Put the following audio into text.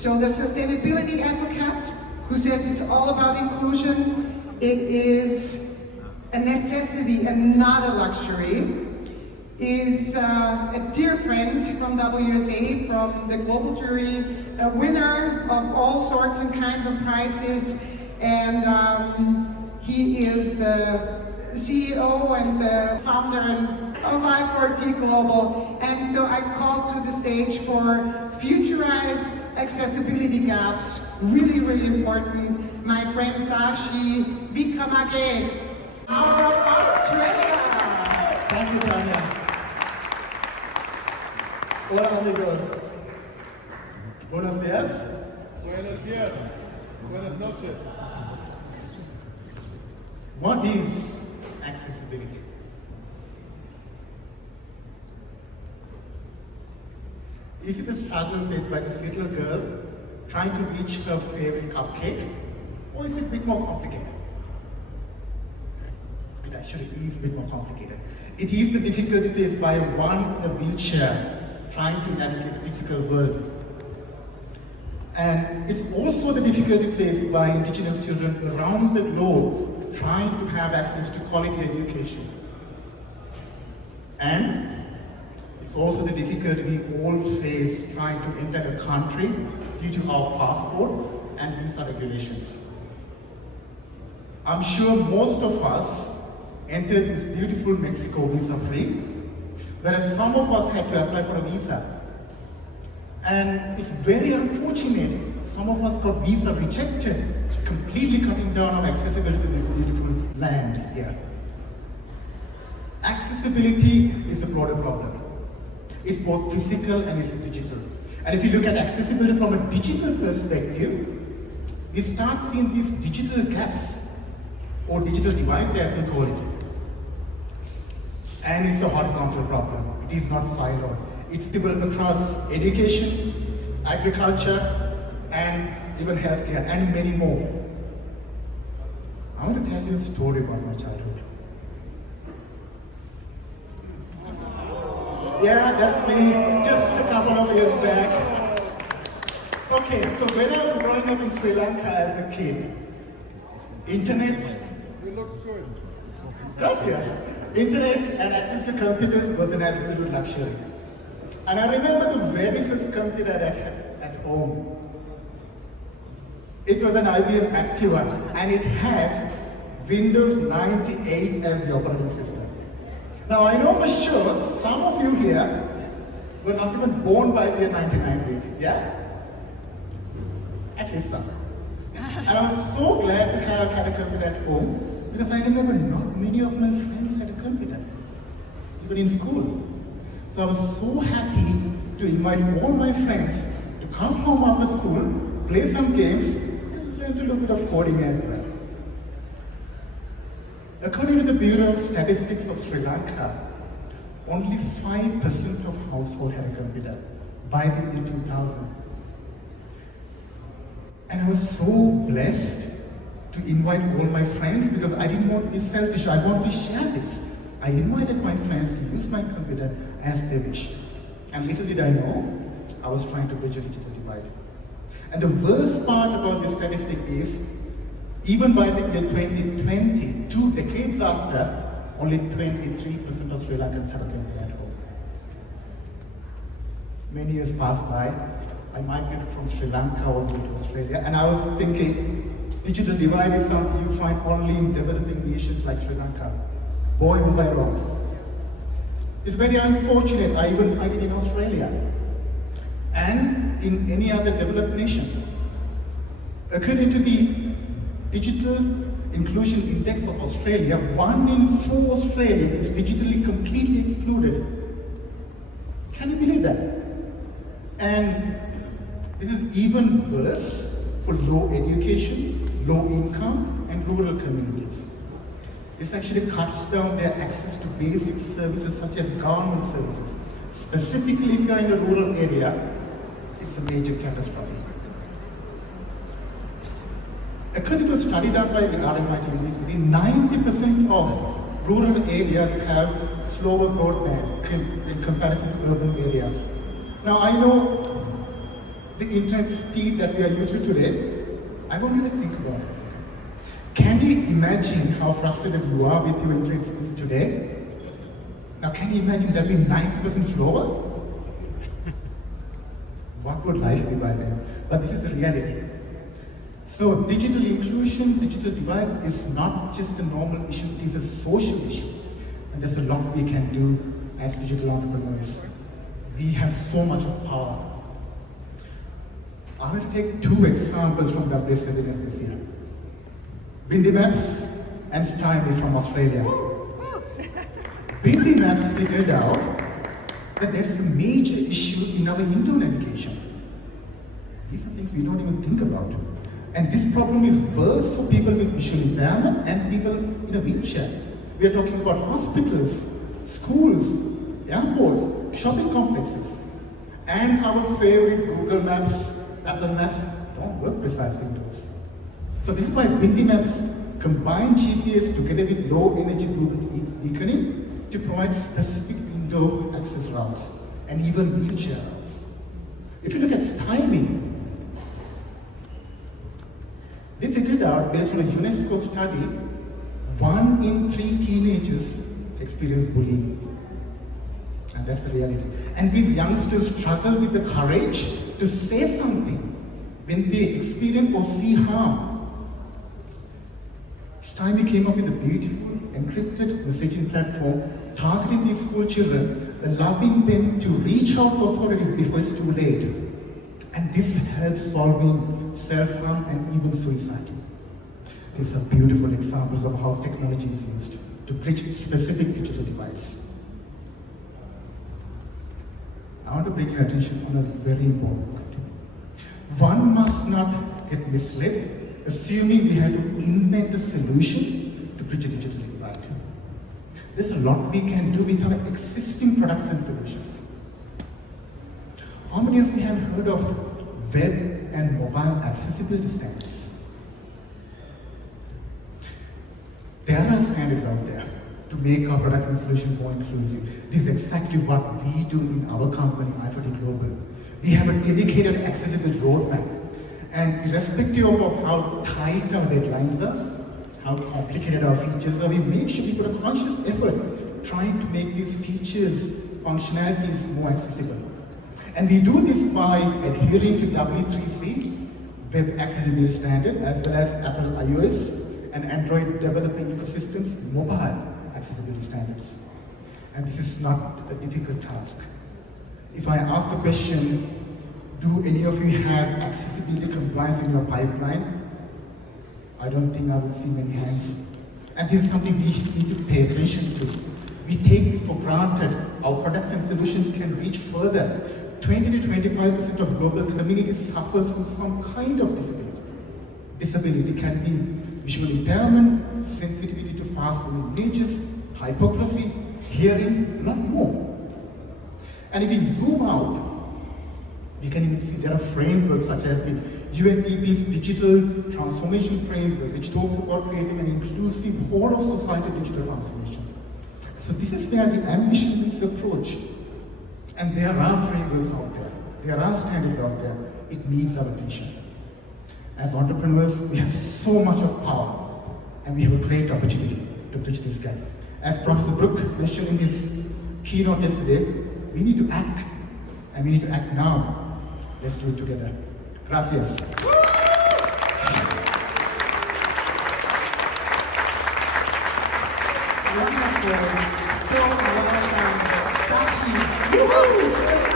So the sustainability advocate who says it's all about inclusion, it is a necessity and not a luxury, is a dear friend from WSA, from the global jury, a winner of all sorts and kinds of prizes, and he is the CEO and the founder of I4T Global. And so I called to the stage for Futurize Accessibility Gaps, really, really important, my friend Sachi Wickramage out of Australia. Thank you, Tanya. Hola, amigos. Buenos días. Buenos días. Buenas noches. What is accessibility? Is it the struggle faced by this little girl trying to reach her favorite cupcake? Or is it a bit more complicated? It actually is a bit more complicated. It is the difficulty faced by one in a wheelchair trying to navigate the physical world. And it's also the difficulty faced by Indigenous children around the globe trying to have access to quality education. And it's also the difficulty we all face trying to enter a country due to our passport and visa regulations. I'm sure most of us entered this beautiful Mexico visa-free, whereas some of us had to apply for a visa. And it's very unfortunate, some of us got visa rejected, completely cutting down on accessibility to this beautiful land here. Accessibility is a broader problem. It's both physical and it's digital. And if you look at accessibility from a digital perspective, we start seeing these digital gaps, or digital divides as we call it. And it's a horizontal problem. It is not siloed. It's developed across education, agriculture, and even healthcare, and many more. I want to tell you a story about my childhood. Yeah, that's me, just a couple of years back. Okay, so when I was growing up in Sri Lanka as a kid, internet, We look good. yes, internet and access to computers was an absolute luxury. And I remember the very first computer that I had at home. It was an IBM Activa, and it had Windows 98 as the operating system. Now I know for sure some of you here were not even born by the year 1998, yes? At least some. And I was so glad to have had a computer at home, because I remember not many of my friends had a computer, even in school. So I was so happy to invite all my friends to come home after school, play some games, and learn a little bit of coding as well. According to the Bureau of Statistics of Sri Lanka, only 5% of households had a computer by the year 2000. And I was so blessed to invite all my friends, because I didn't want to be selfish, I want to share this. I invited my friends to use my computer as they wish. And little did I know, I was trying to bridge a digital divide. And the worst part about this statistic is, even by the year 2020, 2 decades after, only 23% of Sri Lankans have a computer at home. Many years passed by, I migrated from Sri Lanka all the way to Australia, and I was thinking, digital divide is something you find only in developing nations like Sri Lanka. Boy, was I wrong. It's very unfortunate, I even find it in Australia and in any other developed nation. According to the Digital Inclusion Index of Australia, 1 in 4 Australians is digitally completely excluded. Can you believe that? And this is even worse for low education, low income, and rural communities. This actually cuts down their access to basic services such as government services. Specifically, if you are in a rural area, it's a major catastrophe. According to a study done by the RMIT University, 90% of rural areas have slower broadband in comparison to urban areas. Now I know the internet speed that we are used to today, I want you to think about it. Can you imagine how frustrated you are with your internet speed today? Now, can you imagine that being 90% slower? What would life be by then? But this is the reality. So digital inclusion, digital divide is not just a normal issue, it is a social issue. And there's a lot we can do as digital entrepreneurs. We have so much power. I will take two examples from WSA this year. Windy Maps and Stymie from Australia. Windy Maps figured out that there is a major issue in our indoor navigation. These are things we don't even think about. And this problem is worse for people with visual impairment and people in a wheelchair. We are talking about hospitals, schools, airports, shopping complexes. And our favorite Google Maps, Apple Maps don't work precisely in those. So this is why Windy Maps combine GPS together with low energy beaconing to provide specific indoor access routes and even wheelchair routes. If you look at Stymie, they figured out, based on a UNESCO study, 1 in 3 teenagers experience bullying. And that's the reality. And these youngsters struggle with the courage to say something when they experience or see harm. Stymie came up with a beautiful encrypted messaging platform targeting these school children, allowing them to reach out to authorities before it's too late. And this helps solving self-harm and even suicide. These are beautiful examples of how technology is used to bridge specific digital divides. I want to bring your attention on a very important point. One must not get misled, assuming we had to invent a solution to bridge a digital divide. There's a lot we can do with our existing products and solutions. How many of you have heard of web and mobile accessibility standards? There are standards out there to make our products and solutions more inclusive. This is exactly what we do in our company, i40 Global. We have a dedicated accessibility roadmap. And irrespective of how tight our deadlines are, how complicated our features are, we make sure we put a conscious effort trying to make these features, functionalities more accessible. And we do this by adhering to W3C, Web Accessibility Standard, as well as Apple iOS and Android developer ecosystems, mobile accessibility standards. And this is not a difficult task. If I ask the question, do any of you have accessibility compliance in your pipeline? I don't think I will see many hands. And this is something we need to pay attention to. We take this for granted. Our products and solutions can reach further. 20 to 25% of global communities suffers from some kind of disability. Disability can be visual impairment, sensitivity to fast-moving images, hypography, hearing, a lot more. And if we zoom out, we can even see there are frameworks such as the UNDP's Digital Transformation Framework, which talks about creating an inclusive whole of society digital transformation. So this is where the ambition meets approach. And there are frameworks out there. There are standards out there. It needs our attention. As entrepreneurs, we have so much of power, and we have a great opportunity to bridge this gap. As Professor Brook mentioned in his keynote yesterday, we need to act, and we need to act now. Let's do it together. Gracias. Wonderful. So welcome, Sachi.